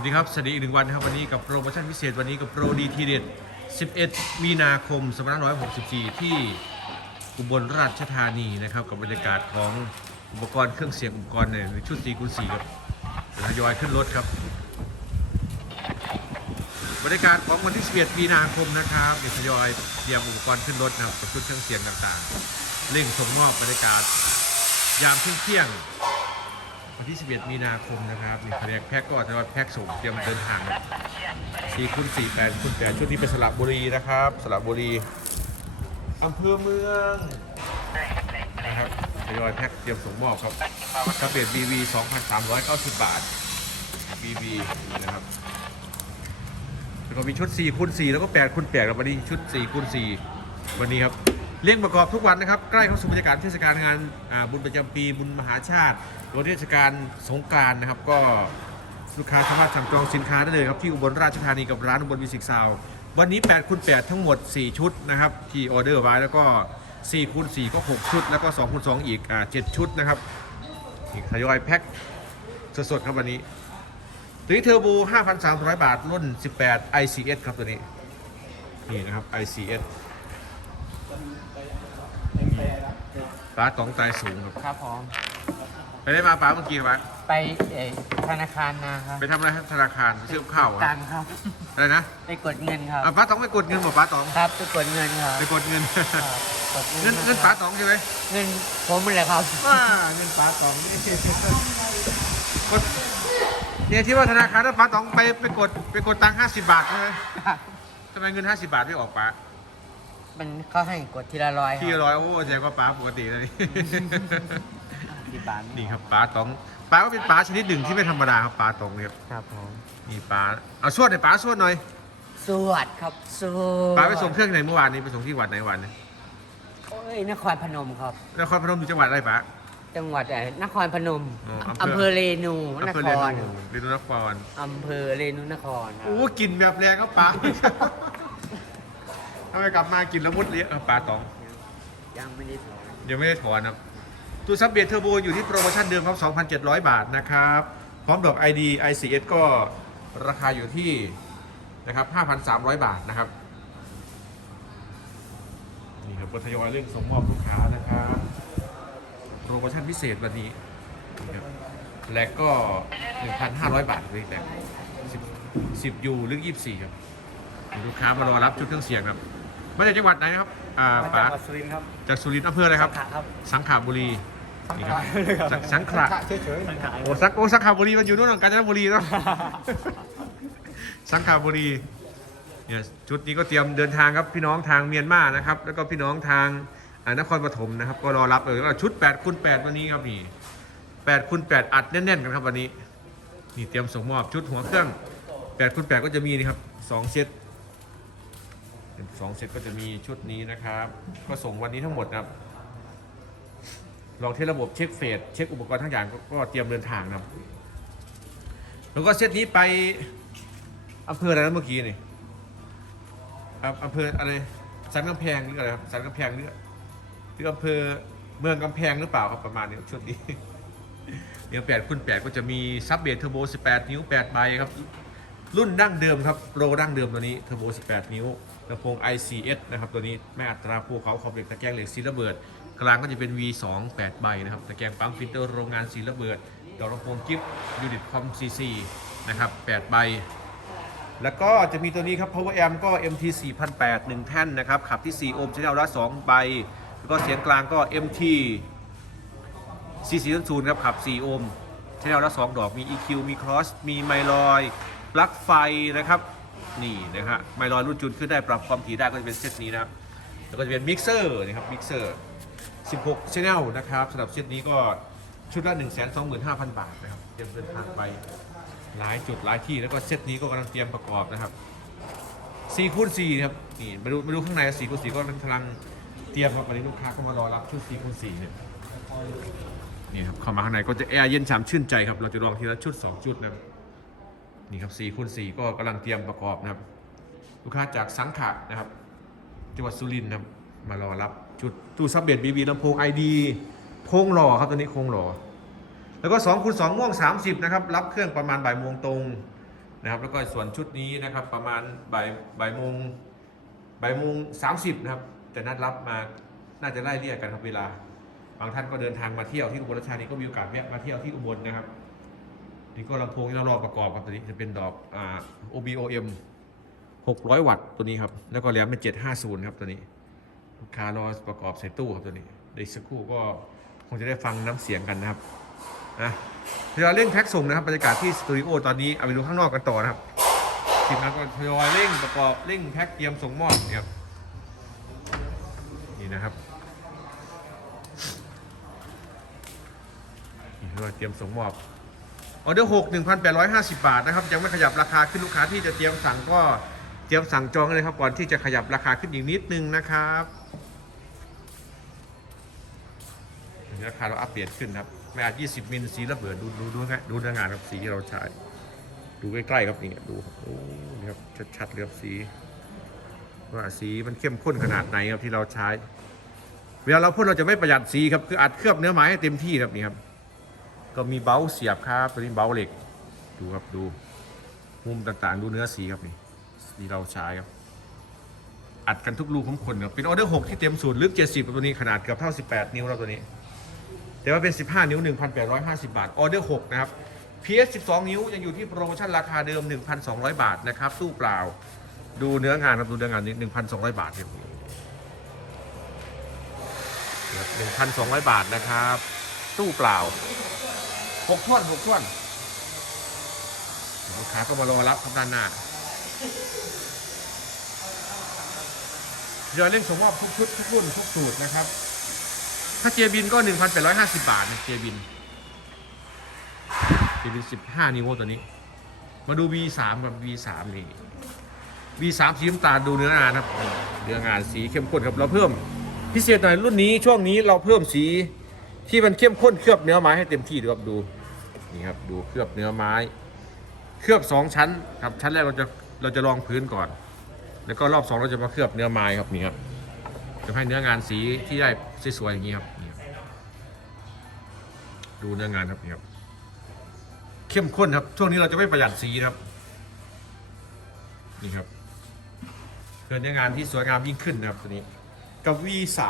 วัสดีครับ สวัสดีอีกหนึ่งวันนะครับ วันนี้กับโปรโมชั่นพิเศษวันนี้กับโปรดีทีเด็ด 11 มีนาคม 2564 ที่อุบลราชธานีนะครับ กับบรรยากาศของอุปกรณ์เครื่องเสียงอุปกรณ์เนี่ยในชุด4คูณ4ครับทยอยขึ้นรถครับ บรรยากาศของวันที่ 11 มีนาคมนะครับเดี๋ยวทยอยเตรียมอุปกรณ์ขึ้นรถนะครับกับชุดเครื่องเสียงต่างๆ เร่งส่งมอบบรรยากาศ ยามเที่ยง วันที่ 11 มีนาคมนะครับนี่แผนกแพ็กก็ทยอยแพ็กส่งเตรียมเดินทาง4คูณ4 8คูณ8ชุดนี้เป็นสระบุรีนะครับสระบุรีอำเภอเมืองนะครับทยอยแพ็กเตรียมส่งมอบครับกระเบียด BV 2,390 บาท BV นะครับแล้วก็มีชุด4คูณ4แล้วก็8คูณ8แล้ววันนี้ชุด4คูณ4วันนี้ครับ เลี้ยงประกอบทุกวันนะครับ ใกล้เข้าสู่บรรยากาศเทศกาลงานบุญประจำปีบุญมหาชาติหรือว่าเทศกาลสงกานต์นะครับ ก็ลูกค้าสามารถสั่งจองสินค้าได้เลยครับที่อุบลราชธานีกับร้านอุบลมิวสิกซาววันนี้8คูณ8ทั้งหมด 4 ชุดนะครับที่ออเดอร์ไว้แล้วก็4คูณ4ก็ 6 ชุด แล้วก็2คูณ2อีกอ่า7ชุดนะครับนี่ทยอยแพ็คสดๆครับวันนี้ตัวนี้เทอร์โบ 5,300 บาทรุ่น 18 ICS ครับตัวนี้ นี่นะครับ ICS ป้าตองตายสูงครับ ครับผมไปได้มาป้าเมื่อกี้ป้าไปเอ่อธนาคารมาครับไปทำอะไรครับธนาคารไปซื้อกับข้าวเหรอตังค์ครับ อะไรนะไปกดเงินครับ อะป้าตองไปกดเงินบอกป้าตอง ครับไปกดเงินครับไปกดเงิน ครับกดเงินเงินป้าตองใช่ไหมเงินผมเลยครับ ว้าเงินป้าตองนี่กดเนี่ยที่ว่าธนาคารแล้วป้าตองไปไปกดไปกดตังค์50บาทใช่ไหมทำไมเงิน50บาทไม่ออกป้า มันเขาให้กดทีละร้อยที่ร้อยโอ้แสดงว่าปลาปกติแล้วนี่กี่บาทนี่ครับปลาตองปลาก็เป็นปลาชนิดหนึ่งที่ไม่ธรรมดาครับปลาตองเนี่ยครับครับผมนี่ปลาเอาสวดหน่อยปลาสวดหน่อยสวดครับสวดปลาไปส่งเครื่องไหนเมื่อวานนี้ไปส่งที่วัดไหนวันนี้โอ้ยนครพนมครับนครพนมอยู่จังหวัดอะไรปลา จังหวัดไหนนครพนมอ๋ออำอำเภเภออ เรนูนอำเภอคเรรนูเรนูนครอำเภอเรนูนครครับโอ้กินแบบแรงก็ปลา ทำไมกลับมากินแล้วมุดเลี้ยงปลาตอง ยังไม่ได้ถอนยังไม่ได้ถอนนะครับตัวซับเบียร์เทอร์โบอยู่ที่โปรโมชั่นเดิมครับ 2,700 บาทนะครับ พร้อมดอก ID ICS ก็ราคาอยู่ที่นะครับ 5,300 บาทนะครับ นี่ครับก็ทยอยเรื่องส่งมอบลูกค้านะครับ โปรโมชั่นพิเศษวันนี้นี่ครับแลกก็ 1,500 บาทเลยแลก10 10ยูหรือ 24 ครับมีลูกค้ามารอรับชุดเครื่องเสียงครับ มาจากจังหวัดไหนนะครับอ่ามาป๋าจากวัดสุรินทร์ครับจากสุรินทร์อำเภออะไรครับ สังขะครับสังขละบุรีนี่ครับสังสังขละเฉยๆสังขะโอ้สังโอ้สังขละบุรีมันอยู่นู่นกาญจนบุรีเนาะ สังขละบุรีเนี่ยชุดนี้ก็เตรียมเดินทางครับพี่น้องทางเมียนมานะครับ แล้วก็พี่น้องทางอ่านครปฐมนะครับ ก็รอรับเลยแล้วชุด8คูณ8วันนี้ครับนี่8คูณ8อัดแน่นๆกันครับวันนี้ นี่เตรียมส่งมอบชุดหัวเครื่อง8คูณ8ก็จะมีนี่ครับสองเซตเป็น สองเซตก็จะมีชุดนี้นะครับ ก็ส่งวันนี้ทั้งหมดนะครับ ลองเทสระบบเช็คเฟสเช็คอุปกรณ์ทั้งอย่างก็ก็เตรียมเดินทางนะครับ แล้วก็เซตนี้ไปอำเภออะไรนะเมื่อกี้นี่อำเภออะไรสันกำแพงหรืออะไรครับสันกำแพงหรือหรืออำเภอเมืองกำแพงหรือเปล่าครับประมาณนี้ชุดนี้เนี่ยแปดคูณแปดก็จะมีซับเบสเทอร์โบ18 นิ้ว8ใบครับ รุ่นดั้งเดิมครับโปรดั้งเดิมตัวนี้เทอร์โบ18 นิ้ว ลำโพง ICS นะครับตัวนี้ไม่อัตราภูเขาขอบเหล็กตะแกรงเหล็กซีระเบิด กลางก็จะเป็น V2 8ใบนะครับตะแกรงปั๊มฟิลเตอร์โรงงานซีระเบิดดอกลำโพงกิฟต์ยูนิตคอม CC นะครับ8ใบแล้วก็จะมีตัวนี้ครับ Power Amp ก็ MT 4008 1 แท่นนะครับ ขับที่ 4 โอห์มชแนลละ2ใบ แล้วก็เสียงกลางก็ MT 4400 ครับ ขับ 4 โอห์มชแนลละ 2 ดอก มี EQ มี Cross มีไมลอย ปลั๊กไฟนะครับ นี่นะฮะไมลอยรุ่นจูนขึ้นได้ปรับความถี่ได้ก็จะเป็นเซตนี้นะครับแล้วก็จะเป็นมิกเซอร์นะครับมิกเซอร์ 16 channel นะครับสำหรับเซตนี้ก็ชุดละ 125,000 บาทนะครับเตรียมเดินทางไปหลายจุดหลายที่แล้วก็เซตนี้ก็กำลังเตรียมประกอบนะครับ4คูณ4ครับนี่มาดูมาดูข้างใน4คูณ4ก็กำลังเตรียมครับวันนี้ลูกค้าก็มารอรับชุด4คูณ4เนี่ยนี่ครับเข้ามาข้างในก็จะแอร์เย็นฉ่ำชื่นใจครับเราจะลองทีละชุด 2 ชุดนะครับ นี่ครับ4คูณ4ก็กำลังเตรียมประกอบนะครับ ลูกค้าจากสังขะนะครับจังหวัดสุรินทร์นะครับมารอรับชุดตู้ซับเบียดบีบีลำโพงไอดีโคงหล่อครับตัวนี้โคงหล่อแล้วก็2คูณ2ม่วง 30นะครับรับเครื่องประมาณบ่ายโมงตรงนะครับ แล้วก็ส่วนชุดนี้นะครับประมาณบ่ายบ่ายโมงบ่ายโมงสามสิบนะครับจะนัดรับมาน่าจะไล่เรียกกันครับเวลา บางท่านก็เดินทางมาเที่ยวที่อุบลราชธานีก็มีโอกาสแวะมาเที่ยวที่อุบลนะครับ นี่ก็ลำโพงที่เรารอประกอบครับตัวนี้จะเป็นดอกอ่า OBOM 600 วัตต์ตัวนี้ครับ แล้วก็แหลมเป็น750 ครับตัวนี้ลูกค้ารอประกอบใส่ตู้ครับตัวนี้เดี๋ยวสักครู่ก็คงจะได้ฟังน้ำเสียงกันนะครับนะเวเราเร่งแพ็กส่งนะครับบรรยากาศที่สตูดิโอตอนนี้เอาไปดูข้างนอกกันต่อนะครับทีมงานก็ทยอยเร่งประกอบเร่งแพ็กเตรียมส่งมอบเนี่ยครับนี่นะครับนี่เราเตรียมส่งมอบ ออเดอร์หกหนึ่งพันแปดร้อยห้าสิบบาทนะครับ ยังไม่ขยับราคาขึ้นลูกค้าที่จะเตรียมสั่งก็เตรียมสั่งจองเลยครับก่อนที่จะขยับราคาขึ้นอีกนิดนึงนะครับราคาเราอัปเดตขึ้นครับไม่อาจ20มิลสีระเบิดดูดูดูนะดูเนื้องานครับสีที่เราใช้ดูใกล้ๆครับนี่ดูครับโอ้นี่ครับชัดๆเลยครับสีว่าสีมันเข้มข้นขนาดไหนครับที่เราใช้ เวลาเราพ่นเราจะไม่ประหยัดสีครับคืออัดเคลือบเนื้อไม้ให้เต็มที่ครับนี่ครับ ก็มีเบ้าเสียบครับตัวนี้เบ้าเหล็ก ดูครับดูมุมต่างๆ ดูเนื้อสีครับนี่สีเราใช้ครับ อัดกันทุกรูของคนครับเป็นออเดอร์6ที่เต็มสูตรลึก70กับตัวนี้ขนาดเกือบเท่า18นิ้วแล้วตัวนี้ แต่ว่าเป็น15นิ้ว1,850บาทออเดอร์6นะครับ PS 12 นิ้วยังอยู่ที่โปรโมชั่นราคาเดิม 1,200 บาทนะครับตู้เปล่า ดูเนื้องานครับดูเนื้องานนี้1,200 บาทครับ1,200 บาทนะครับ ตู้เปล่า 6ท่วน6ท่วนลูกค้าก็มารอรับครับด้านหน้าเดี๋ยวเร่งส่งมอบทุกชุดทุกรุ่นทุกสูตรนะครับ ถ้าเจบินก็ 1,850 บาทนะเจบินเจบิน 15 นิ้วตัวนี้ มาดู V3 กับ V3 นี่ V3 สีน้ำตาลดูเนื้องานครับเนื้องานสีเข้มข้นครับเราเพิ่มพิเศษหน่อยรุ่นนี้ช่วงนี้เราเพิ่มสีที่มันเข้มข้นเคลือบเนื้อไม้ให้เต็มที่ดูครับดู นี่ครับดูเคลือบเนื้อไม้ เคลือบสองชั้นครับชั้นแรกเราจะเราจะรองพื้นก่อน แล้วก็รอบสองเราจะมาเคลือบเนื้อไม้ครับนี่ครับจะให้เนื้องานสีที่ได้สวยๆอย่างนี้ครับนี่ครับดูเนื้องานครับนี่ครับเข้มข้นครับช่วงนี้เราจะไม่ประหยัดสีครับนี่ครับเพื่อเนื้องานที่สวยงามยิ่งขึ้นนะครับตัวนี้กับ V3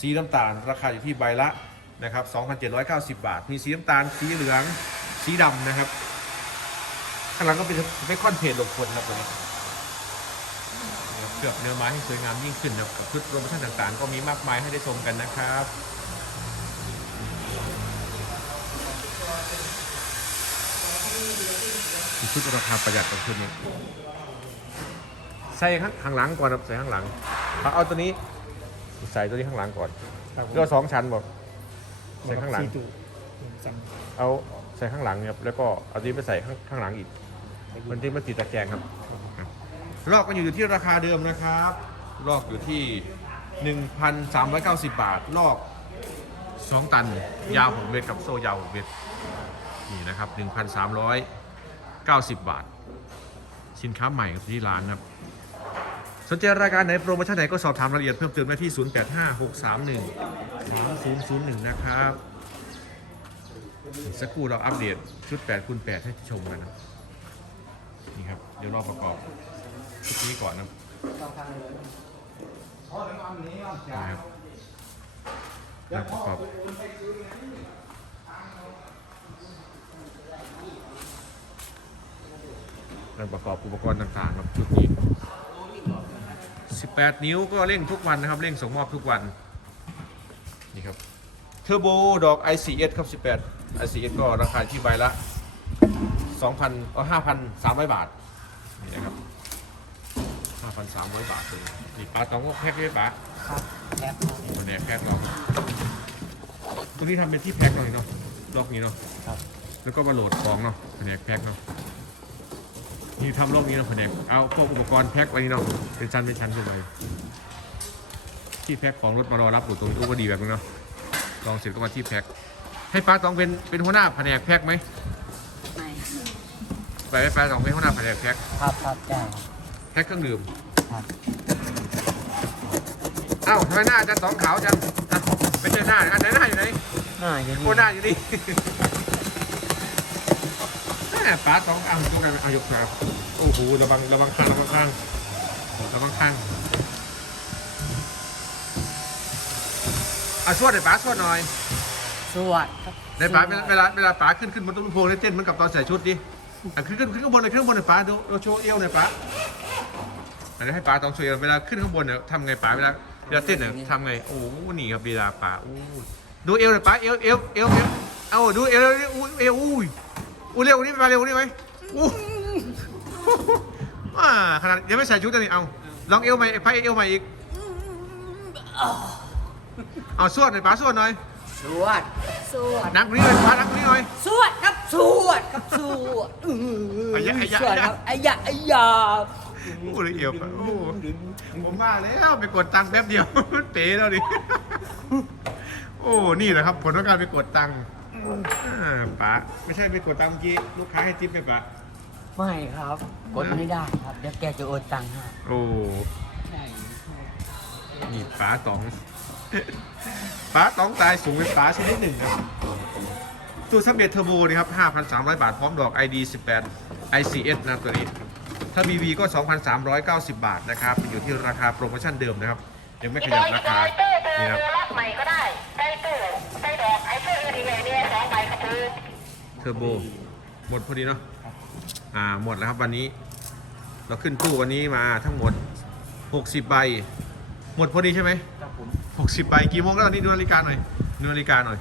สีน้ำตาลราคาอยู่ที่ใบละ นะครับ 2,790 บาท มีสีน้ำตาล สีเหลือง สีดำนะครับ ข้างหลังก็เป็นเป็นคอนเพจลงคนครับตัวนี้เกือบเนื้อไม้ให้สวยงามยิ่งขึ้นนะครับชุดโปรโมชั่นต่างๆ ก็มีมากมายให้ได้ชมกันนะครับชุดราคาประหยัดกับชุดนี้ใส่ข้างหลังก่อนครับใส่ข้างหลัง เอาตัวนี้ใส่ตัวนี้ข้างหลังก่อนครับเลือสองชั้นบอก ใส่ข้างหลังสี่จุสั่งเอาใส่ข้างหลังครับแล้วก็เอาตัวนี้ไปใส่ข้างข้างหลังอีก มันที่มันติดตะแกรงครับลอกกันอยู่ที่ราคาเดิมนะครับ ลอกอยู่ที่ 1,390 บาท ลอก 2 ตัน ยาว6เมตรกับโซ่ยาว6เมตรนี่นะครับ 1,390 บาท สินค้าใหม่ครับที่ร้านครับ สนใจรายการไหนโปรโมชั่นไหนก็สอบถามรายละเอียดเพิ่มเติมได้ที่ 0856313001 นะครับสักครู่เราอัปเดตชุด8คูณ8ให้ชมกันนะครับนี่ครับ เดี๋ยวรอประกอบชุดนี้ก่อนนะครับนะครับรอประกอบการประกอบอุปกรณ์ต่างๆครับชุดนี้ 18 นิ้วก็เร่งทุกวันนะครับ เร่งส่งมอบทุกวัน นี่ครับเทอร์โบดอก ICS ครับ 18 ICS ก็ราคาที่ใบละ 2,000เอ่อ5,300 บาท นี่นะครับ 5,300 บาทเลยนี่ปลาตองก็แพ็คได้ปะครับแอปตัวนี้แพ็คเราตัวนี้ทำเป็นที่แพ็คเลยเนาะล็อกนี้เนาะครับแล้วก็มาโหลดของเนาะแผนกแพ็คเนาะ นี่ทำรอบนี้เนาะแผนกเอาพวกอุปกรณ์แพ็คไว้นี่เนาะเป็นชั้นเป็นชั้นขึ้นไปที่แพ็คของรถมารอรับอยู่ตรงตู้ก็ดีแบบนึงเนาะลองเสร็จก็มาที่แพ็คให้ป้าตองเป็นเป็นหัวหน้าแผนกแพ็คไหมไม่ไปไปป้าตองเป็นหัวหน้าแผนกแพ็คครับครับได้แพ็คเครื่องดื่มครับเอ้าทำไมหน้าอาจารย์สองขาวจังอะไม่ใช่หน้าอันไหนหน้าอยู่ไหนน่าอยู่นี่โคหน้าอยู่นี่แหม ป้าสองอะยกกันเอายกครับโอ้โหระวังระวังข้างระวังข้างระวังข้างอะช่วยหน่อยป้าช่วยหน่อยสวดครับในป้าสวดเวลาเวลาป้าขึ้นขึ้นบนต้นโพเนี่ยเต้นเหมือนกับตอนใส่ชุดดิอะขึ้นขึ้นขึ้นข้างบนเลยขึ้นข้างบนหน่อยป้าดูดูโชว์เอวหน่อยป้าอันนี้ให้ป้าต้องโชว์เอวเวลาขึ้นข้างบนเนี่ยทำไงป้าเวลาเวลาเต้นเนี่ยทำไงโอ้โหนี่ครับเวลาป้าโอ้ดูเอวหน่อยป้าเอวเอวเอวเอวเอาดูเอวเอวเอวเอวอุ้ย อุ้ยเร็วกว่านี้ไปเร็วกว่านี้ไหมอู้ อ่าขนาดยังไม่ใส่ชุดเลยนี่เอาลองเอวใหม่ไปเอวใหม่อีก เอาสวดหน่อยป้าสวดหน่อยสวดสวดนักนี้เลยป้านักนี้หน่อย สวดครับสวดครับสวดอื้ออายะอายะ สวดครับอายะอายะโอ้ยเอวโอ้ผมมาแล้วไปกดตังค์แป๊บเดียวเป๋แล้วดิ โอ้ นี่แหละครับ ผลของการไปกดตังค์ อ่าป้าไม่ใช่ไปกดตังค์เมื่อกี้ลูกค้าให้ทิปไปป้าไม่ครับ กดไม่ได้ครับ เดี๋ยวแกจะโอนตังค์ให้โอ้ใช่นี่ป้าตองป้าตองตายสูงเป็นป้าชนิดหนึ่งครับตัวซับเบทเทอร์โบนี่ครับ 5,300 บาท พร้อมดอก ID 18 ICS นะครับตัวนี้ ถ้า BV ก็ 2,390 บาทนะครับ อยู่ที่ราคาโปรโมชั่นเดิมนะครับ ยังไม่ขอียับกราหน่คาอยตู้เตินี่มครับเรือรอบใหม่ก็ได้ใต้ตู้ใต้ดอกไอ้เสื้อดีเลยเนี่ยสองใบกระพือ เทอร์โบ หมดพอดีเนาะอ่าหมดแล้วครับวันนี้ เราขึ้นตู้วันนี้มาทั้งหมด 60ใบ หมดพอดีใช่ไหมครับผม60ใบกี่โมงแล้วตอนนี้ดูนาฬิกาหน่อยดูนาฬิกาหน่อย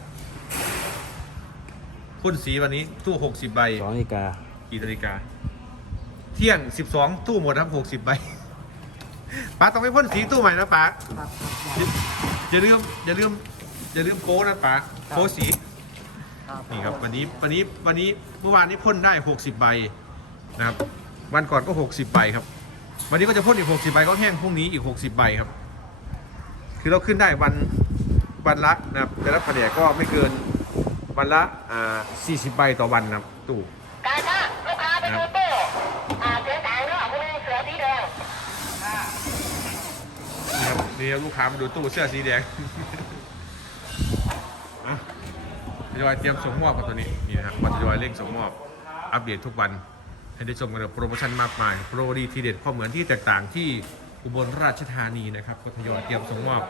พ่นสีวันนี้ตู้60ใบสองนาฬิกากี่นาฬิกา เที่ยง12ตู้หมดครับ60ใบป้าต้องไปพ่นสีตู้ใหม่นะป้าครับครับอย่าลืมอย่าลืมอย่าลืมโก้นะป้าโก้สีครับ นี่ครับวันนี้วันนี้วันนี้เมื่อวานนี้พ่นได้ 60 ใบนะครับวันก่อนก็ 60 ใบครับ วันนี้ก็จะพ่นอีก 60 ใบก็แห้งพรุ่งนี้อีก 60 ใบครับ คือเราขึ้นได้วันวันละนะครับแต่ละแผนกก็ไม่เกินวันละอ่า40 ใบต่อวันนะครับตู้การถ้าลูกค้าไปดูตู้อ่าเสือแดงเนาะคุณเสือสีแดงนี่ครับนี่ครับลูกค้ามาดูตู้เสื้อสีแดง อะท ยอยเตรียมส่งมอบกันตัวนี้นี่นะครับมาทยอยเร่งส่งมอบอัปเดตทุกวันให้ได้ชมกันกับโปรโมชั่นมากมาย โปรดีทีเด็ดข้อเหมือนที่แตกต่างที่อุบลราชธานีนะครับก็ทยอยเตรียมส่งมอบ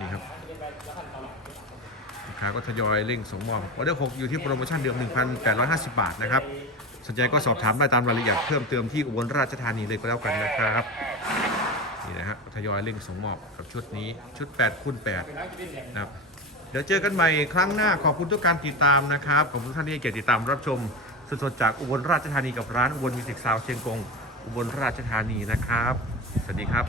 นี่ครับลูกค้าก็ทยอยเร่งส่งมอบออเดอร์6อยู่ที่โปรโมชั่นเดิม 1,850 บาทนะครับสนใจก็สอบถามได้ตามรายละเอียดเพิ่มเติมที่อุบลราชธานีเลยก็แล้วกันนะครับนี่นะฮะทยอยเร่งส่งมอบกับชุดนี้ชุด8คูณ8นะครับ ดี๋ยวเจอกันใหม่ครั้งหน้าขอบคุณทุกการติดตามนะครับขอบคุณท่านที่เกียรติติดตามรับชมสดๆจากอุบลราชธานีกับร้านอุบลมิวสิกซาวเชียงกงอุบลราชธานีนะครับสวัสดีครับ